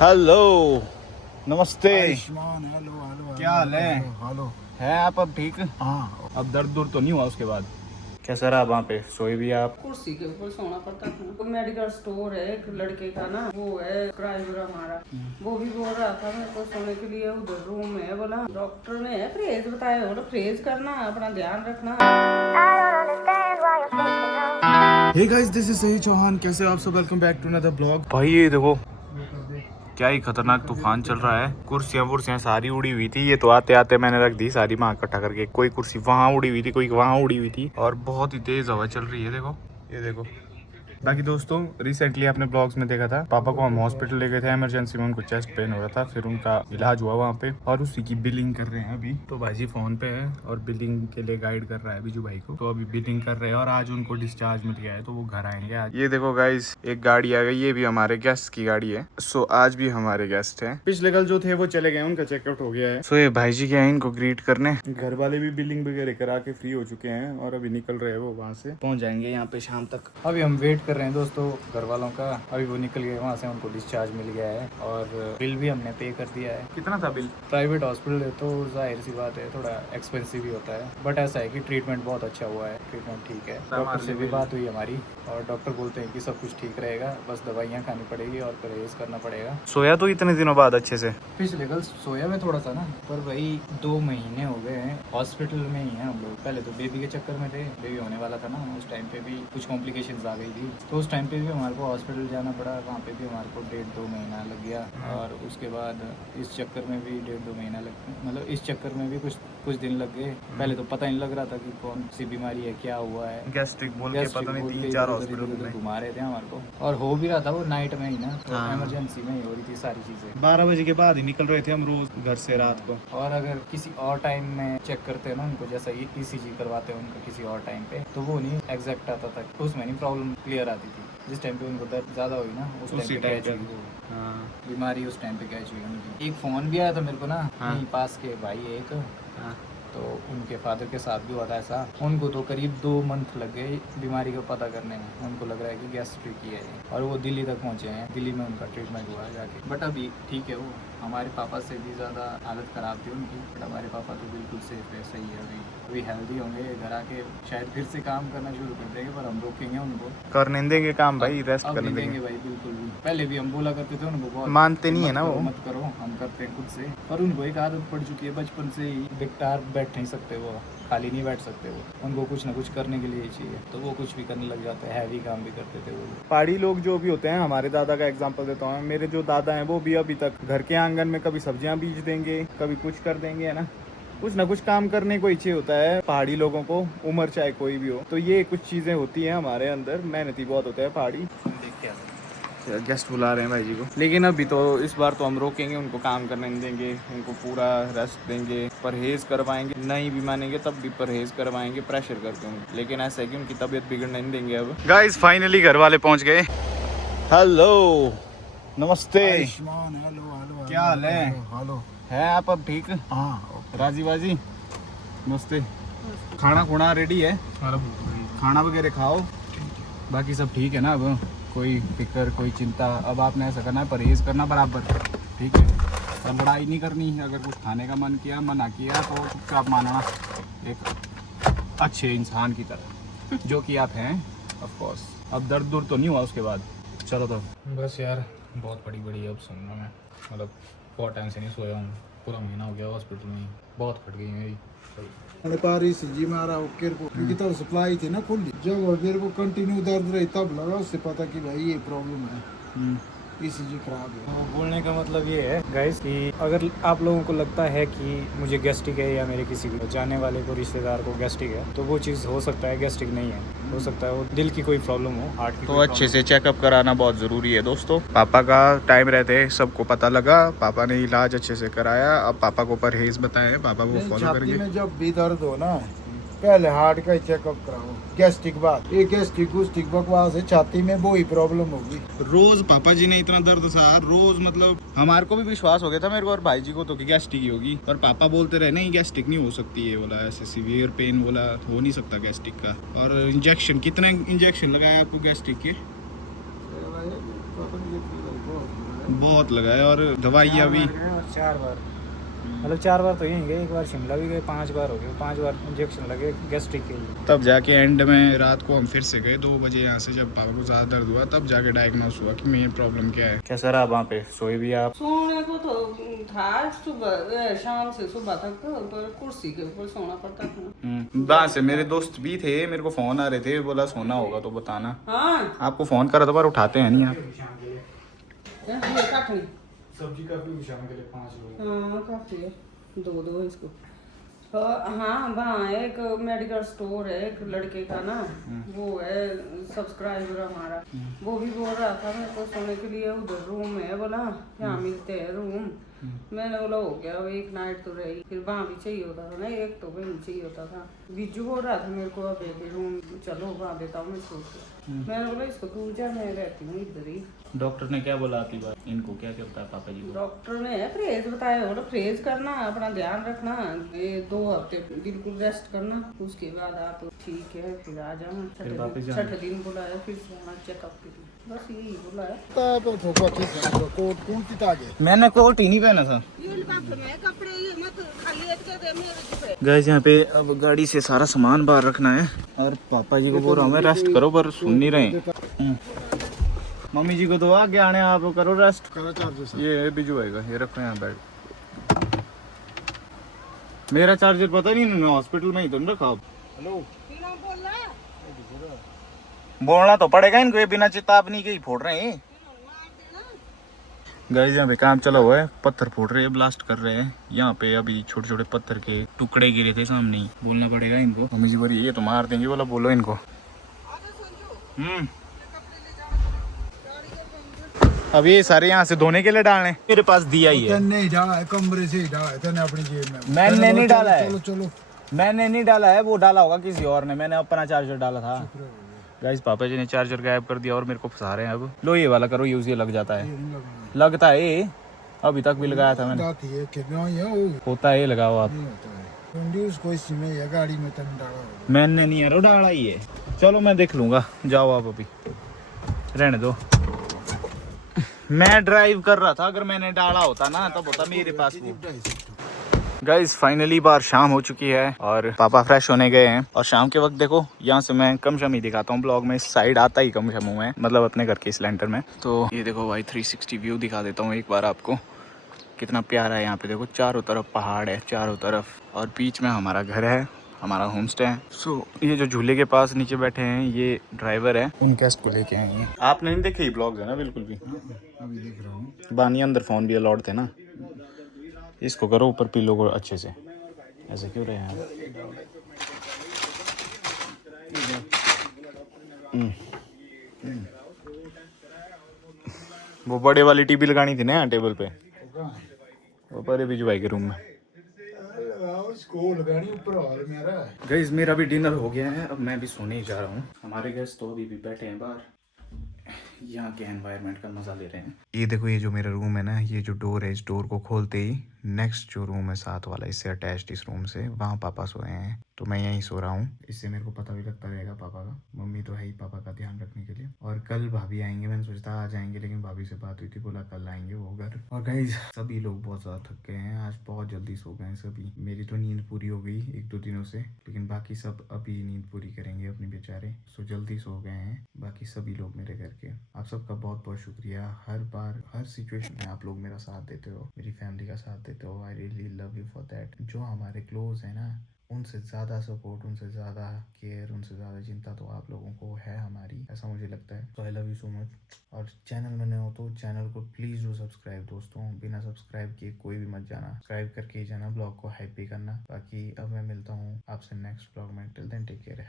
Hello, नमस्ते। Ayushman, hello hello. क्या हाल है? हेलो। है आप अब ठीक? हाँ, अब दर्द दूर तो नहीं हुआ उसके बाद? कैसा रहा वहाँ पे? सोए भी आप? कुर्सी के ऊपर सोना पड़ता था। वो मेडिकल स्टोर है एक लड़के का ना, वो है ड्राइवर हमारा। वो भी बोल रहा था मेरे को सोने के लिए उधर रूम है। बोला डॉक्टर ने परहेज बताया, बोला परहेज करना, अपना ध्यान रखना। हे गाइस, दिस इज सही चौहान। कैसे हो आप सब? Welcome back to another blog. भाई ये देखो क्या ही खतरनाक तूफान चल रहा है। कुर्सियां वुर्सियां सारी उड़ी हुई थी। ये तो आते आते मैंने रख दी सारी वहां इकट्ठा करके। कोई कुर्सी वहां उड़ी हुई थी, कोई वहां उड़ी हुई थी, और बहुत ही तेज हवा चल रही है। देखो, ये देखो। बाकी दोस्तों, रिसेंटली आपने ब्लॉग्स में देखा था, पापा को हम हॉस्पिटल ले गए थे इमरजेंसी में। उनको चेस्ट पेन हो रहा था, फिर उनका इलाज हुआ वहाँ पे, और उसी की बिलिंग कर रहे हैं अभी। तो भाईजी फोन पे है और बिलिंग के लिए गाइड कर रहा है बिजू भाई को। तो अभी बिलिंग कर रहे हैं और आज उनको डिस्चार्ज मिल गया है, तो वो घर आएंगे आज। ये देखो गाइस, एक गाड़ी आ गई। ये भी हमारे गेस्ट की गाड़ी है। सो आज भी हमारे गेस्ट है। पिछले कल जो थे वो चले गए, उनका चेकआउट हो गया है। सो ये भाईजी क्या है, इनको ग्रीट करने। घर वाले भी बिलिंग वगैरह करा के फ्री हो चुके हैं और अभी निकल रहे हैं वो वहाँ से। पहुँच जाएंगे यहाँ पे शाम तक। अभी हम वेट कर रहे हैं दोस्तों घर वालों का। अभी वो निकल गए वहाँ से, उनको डिस्चार्ज मिल गया है और बिल भी हमने पे कर दिया है। कितना था बिल? प्राइवेट हॉस्पिटल है तो जाहिर सी बात है थोड़ा एक्सपेंसिव ही होता है, बट ऐसा है कि ट्रीटमेंट बहुत अच्छा हुआ है, ट्रीटमेंट ठीक है। डॉक्टर से भी बात हुई हमारी और डॉक्टर बोलते हैं कि सब कुछ ठीक रहेगा, बस दवाइयाँ खानी पड़ेगी और परहेज करना पड़ेगा। सोया तो इतने दिनों बाद अच्छे से? पिछले कल सोया में थोड़ा सा ना, पर वही 2 महीने हो गए हैं हॉस्पिटल में ही है हम लोग। पहले तो बेबी के चक्कर में थे, बेबी होने वाला था ना, उस टाइम पे भी कुछ कॉम्प्लिकेशंस आ गई थी, तो उस टाइम पे भी हमारे को हॉस्पिटल जाना पड़ा। वहाँ पे भी हमारे को 1.5-2 महीना लग गया और उसके बाद इस चक्कर में भी 1.5-2 महीना मतलब इस चक्कर में भी कुछ दिन लग गए। पहले तो पता नहीं लग रहा था कि कौन सी बीमारी है, क्या हुआ है। गैस्ट्रिक बोल के पता नहीं 3-4 हॉस्पिटल घुमा रहे थे हमारे को, और हो भी रहा था वो नाइट में ही ना, तो इमरजेंसी में ही हो रही थी सारी चीजें। 12 बजे के बाद ही निकल रहे थे हम रोज घर से रात को। और अगर किसी और टाइम में चेक करते हैं ना उनको, जैसा ECG करवाते हैं उनका किसी और टाइम पे, तो वो नहीं एग्जैक्ट आता था, उसमें नहीं प्रॉब्लम क्लियर आती थी। जिस टाइम पे उनको दर्द ज्यादा हुई ना, उस टाइम पे कैच हुई बीमारी, उस टाइम पे कैच हुई उनकी। एक फोन भी आया था मेरे को ना, यहीं पास के भाई एक, तो उनके फादर के साथ भी हुआ था ऐसा। उनको तो करीब 2 मंथ लग गए बीमारी को पता करने में। उनको लग रहा है कि गैस्ट्रिक ही है और वो दिल्ली तक पहुंचे हैं। दिल्ली में उनका ट्रीटमेंट हुआ है जाके, बट अभी ठीक है वो। हमारे पापा से भी ज़्यादा हालत ख़राब थी उनकी, बट हमारे पापा तो बिल्कुल सेफ है, सही है। अभी हेल्दी होंगे, घर आके शायद फिर से काम करना शुरू कर देंगे, पर हम रोकेंगे उनको। करने देंगे काम भाई, रेस्ट करने देंगे भाई, बिल्कुल भी। पहले भी हम बोला करते थे उनको, बहुत मानते नहीं है ना वो, मत करो, हम करते हैं खुद से। पर उनको एक आदत पड़ चुकी है बचपन से ही, बेकार बैठ नहीं सकते वो, खाली नहीं बैठ सकते वो, उनको कुछ ना कुछ करने के लिए चाहिए, तो वो कुछ भी करने लग जाते हैं। हैवी काम भी करते थे वो। पहाड़ी लोग जो भी होते हैं, हमारे दादा का एग्जांपल देता हूँ, मेरे जो दादा हैं वो भी अभी तक घर के आंगन में कभी सब्जियां बीज देंगे, कभी कुछ कर देंगे, है ना कुछ काम करने को इच्छा होता है पहाड़ी लोगों को, उम्र चाहे कोई भी हो। तो ये कुछ चीजें होती हैं हमारे अंदर, मेहनती बहुत होता है पहाड़ी। गेस्ट बुला रहे हैं भाई जी को, लेकिन अभी तो इस बार तो हम रोकेंगे, उनको काम करने नहीं देंगे, उनको पूरा रेस्ट देंगे, परहेज करवाएंगे। नहीं भी मानेंगे तब भी परहेज करवाएंगे, प्रेशर करके उनको। लेकिन ऐसा है कि उनकी तबीयत बिगड़ने नहीं देंगे। अब गाइस फाइनली घर वाले पहुंच गए। हेलो, नमस्ते। Ayushman, hello hello. क्या हाल है? हेलो। है आप अब ठीक? हाँ, राजी बाजी? नमस्ते। खाना खुना रेडी है? खाना वगैरह खाओ, बाकी सब ठीक है ना? अब कोई फिक्र, कोई चिंता। अब आपने ऐसा करना है, परहेज करना बराबर, ठीक है? और लड़ाई नहीं करनी। अगर कुछ खाने का मन किया, मना किया, तो चुपचाप मानना, एक अच्छे इंसान की तरह, जो कि आप हैं ऑफ कोर्स। अब दर्द दूर तो नहीं हुआ उसके बाद? चलो तो बस यार, बहुत बड़ी अब सुनना मैं, मतलब बहुत टाइम से नहीं सोया हूँ, पूरा महीना हो गया हॉस्पिटल में, बहुत फट गई मेरी। जी मारा केर को, क्योंकि तब सप्लाई थी ना खुली, जब मेरे को कंटिन्यू दर्द रही तब लगा उससे पता कि भाई ये प्रॉब्लम है, ECG खराब है। बोलने का मतलब ये है गाइस कि अगर आप लोगों को लगता है कि मुझे गैस्ट्रिक है या मेरे किसी भी जाने वाले को, रिश्तेदार को गैस्ट्रिक है, तो वो चीज़ हो सकता है गैस्ट्रिक नहीं है, हो सकता है वो दिल की कोई प्रॉब्लम हो, हार्ट की। तो अच्छे से चेकअप कराना बहुत ज़रूरी है दोस्तों। पापा का टाइम रहते सबको पता लगा, पापा ने इलाज अच्छे से कराया। अब पापा को परहेज बताए, पापा वो फॉलो छाती करेंगे। में जब भी दर्द हो ना, पहले हार्ट का चेकअप कराओ, गैस्ट्रिक बाद। ये गैस्ट्रिक बकवास है, छाती में वो ही प्रॉब्लम होगी। रोज पापा जी ने इतना दर्द सहा, रोज मतलब हमारे को भी विश्वास हो गया था, मेरे को और भाई जी को, तो कि गैस्ट्रिक ही होगी। पर पापा बोलते रहे नहीं गैस्ट्रिक नहीं हो सकती है, बोला ऐसे सीवियर पेन, बोला हो नहीं सकता गैस्ट्रिक का। और इंजेक्शन, कितने इंजेक्शन लगाए आपको गैस्ट्रिक के? बहुत लगा है और दवाइयाँ भी। और 4 बार, मतलब 4 बार तो यहीं गए, एक बार शिमला भी गए, 5 बार हो गए, 5 बार इंजेक्शन लगे गैस्ट्रिक के लिए। तब जाके एंड में रात को हम फिर से गए 2 बजे यहाँ से, जब पापा को ज़्यादा दर्द हुआ तब जाके डायग्नोस हुआ कि मेन प्रॉब्लम क्या है। कैसा रहा वहाँ पे, सोए भी आप? सोने को तो था सुबह, शाम से सुबह तक, पर कुर्सी के ऊपर सोना पड़ता था। वहाँ से मेरे दोस्त भी थे, मेरे को फोन आ रहे थे, बोला सोना होगा तो बताना। हाँ आपको फोन करा था पर उठाते हैं नहीं आप। ये काटनी, सब्जी काफी शाम के लिए 5 लोग। हाँ काफी है, दो इसको। हाँ वहाँ एक मेडिकल स्टोर है एक लड़के का ना, वो है सब्सक्राइबर हमारा, वो भी बोल रहा था मेरे को सोने के लिए उधर रूम है, बोला यहाँ मिलते हैं रूम। मैंने बोला हो गया, अब एक नाइट तो रही, फिर वहाँ भी चाहिए होता था ना, एक तो वहीं चाहिए होता था। बिज्जू बोल रहा था मेरे को अब एक रूम चलो वहाँ देता हूँ मैं सोच के। मैंने बोला इसको तू जा, मैं रहती हूँ इधर ही। डॉक्टर ने क्या बोला आपकी बात, इनको क्या करता है पापा जी को? डॉक्टर ने परहेज बताया, बोला परहेज करना, अपना ध्यान रखना, ये 2 हफ्ते बिल्कुल रेस्ट करना, उसके बाद आप ठीक है फिर आ जाना। छठे दिन बुलाया फिर से आना चेकअप के लिए, बस यही बोला है। कोट कौन सी ताजे मैंने कोट ही नहीं पहना था। गैस यहाँ पे अब गाड़ी से सारा सामान बाहर रखना है और पापा जी को बोल रहा हूँ मैं रेस्ट करो, पर सुन नहीं रहे। मम्मी जी को तो आगे आने, आप करो रेस्ट। करा चार्जर ये बिजू आएगा, ये रखो यहाँ बैठ। मेरा चार्जर पता नहीं, इन्होंने हॉस्पिटल में ही तो नहीं रखा। हेलो बोलना तो पड़ेगा इनको, ये बिना चेतावनी के ही फोड़ रहे हैं। गाइस यहाँ पे काम चला हुआ है, पत्थर फोड़ रहे हैं, ब्लास्ट कर रहे हैं। यहाँ पे अभी छोटे छोटे पत्थर के टुकड़े गिरे थे सामने ही, बोलना पड़ेगा इनको। मम्मी जी बोली ये तो मार देंगे, बोला बोलो इनको। अब ये सारे यहाँ से धोने के लिए डालने, मेरे पास दिया ही है। नहीं डाला है, कमरे से ही डाला है तूने अपनी जेब में। मैंने नहीं डाला है, चलो चलो मैंने नहीं डाला है, वो डाला होगा किसी और ने, मैंने अपना चार्जर डाला था। गाइस पापा जी ने चार्जर गायब कर दिया और मेरे को फंसा रहे हैं। अब लो ये वाला करो, यूज ये लग जाता है, लगता है ये, अभी तक भी लगाया था मैंने। होता है ये, लगाओ आप। गाड़ी में तन डाला मैंने नहीं यार डाला ही है, चलो मैं देख लूंगा, जाओ आप अभी रहने दो। मैं ड्राइव कर रहा था, अगर मैंने डाला होता ना तब होता मेरे पास वो। गाइस फाइनली बार शाम हो चुकी है और पापा फ्रेश होने गए हैं। और शाम के वक्त देखो, यहाँ से मैं कम शम ही दिखाता हूँ ब्लॉग में, इस साइड आता ही कम शम हूँ मैं, मतलब अपने घर के सिलेंडर में। तो ये देखो भाई 360 व्यू दिखा देता हूँ एक बार आपको, कितना प्यारा है यहाँ पे। देखो चारों तरफ पहाड़ है चारों तरफ, और बीच में हमारा घर है, हमारा होम स्टे है। सो ये जो झूले के पास नीचे बैठे हैं ये ड्राइवर है, उन गेस्ट को लेके आए हैं। आपने नहीं देखे ब्लॉग्स है ना बिल्कुल भी? अभी देख रहा हूँ। बानी अंदर फोन भी अलाउड थे ना। इसको करो ऊपर पीलो को अच्छे से, ऐसे क्यों रहे हैं? वो बड़े वाली टीवी लगानी थी ना टेबल पे, वो बड़े बिजू भाई के रूम में। गाइस मेरा भी डिनर हो गया है, अब मैं भी सोने ही जा रहा हूँ। हमारे गेस्ट तो अभी भी बैठे हैं बाहर, यहाँ के एनवायरनमेंट का मजा ले रहे हैं। ये देखो ये जो मेरा रूम है ना, ये जो डोर है, इस डोर को खोलते ही नेक्स्ट जो रूम है साथ वाला, इससे अटैच्ड इस रूम से, वहाँ पापा सोए हैं, तो मैं यहीं सो रहा हूँ। इससे मेरे को पता भी लगता रहेगा पापा का, मम्मी तो है ही पापा का ध्यान रखने के लिए। और कल भाभी आएंगे, मैंने सोचता आ जाएंगे, लेकिन भाभी से बात हुई थी, बोला कल आएंगे वो घर। और गाइस सभी लोग बहुत ज़्यादा थक गए हैं, आज बहुत जल्दी सो गए हैं सभी। मेरी तो नींद पूरी हो गई 1-2 दिनों से, लेकिन बाकी सब अभी नींद पूरी करेंगे अपनी बेचारे, सो जल्दी सो गए हैं बाकी सभी लोग मेरे घर के। आप सबका बहुत बहुत शुक्रिया, हर बार हर सिचुएशन में आप लोग मेरा साथ देते हो, मेरी फैमिली का साथ देते हो। I really love you for that. जो हमारे क्लोज है ना, उनसे ज़्यादा सपोर्ट, उनसे ज़्यादा केयर, उनसे ज़्यादा चिंता तो आप लोगों को है हमारी, ऐसा मुझे लगता है। तो I love you so much. और चैनल में नए हो तो चैनल को प्लीज़ डू सब्सक्राइब दोस्तों, बिना सब्सक्राइब किए कोई भी मत जाना, सब्सक्राइब करके ही जाना, ब्लॉग को हाइप भी करना। बाकी अब मैं मिलता हूँ आपसे नेक्स्ट ब्लॉग में, टिल देन टेक केयर।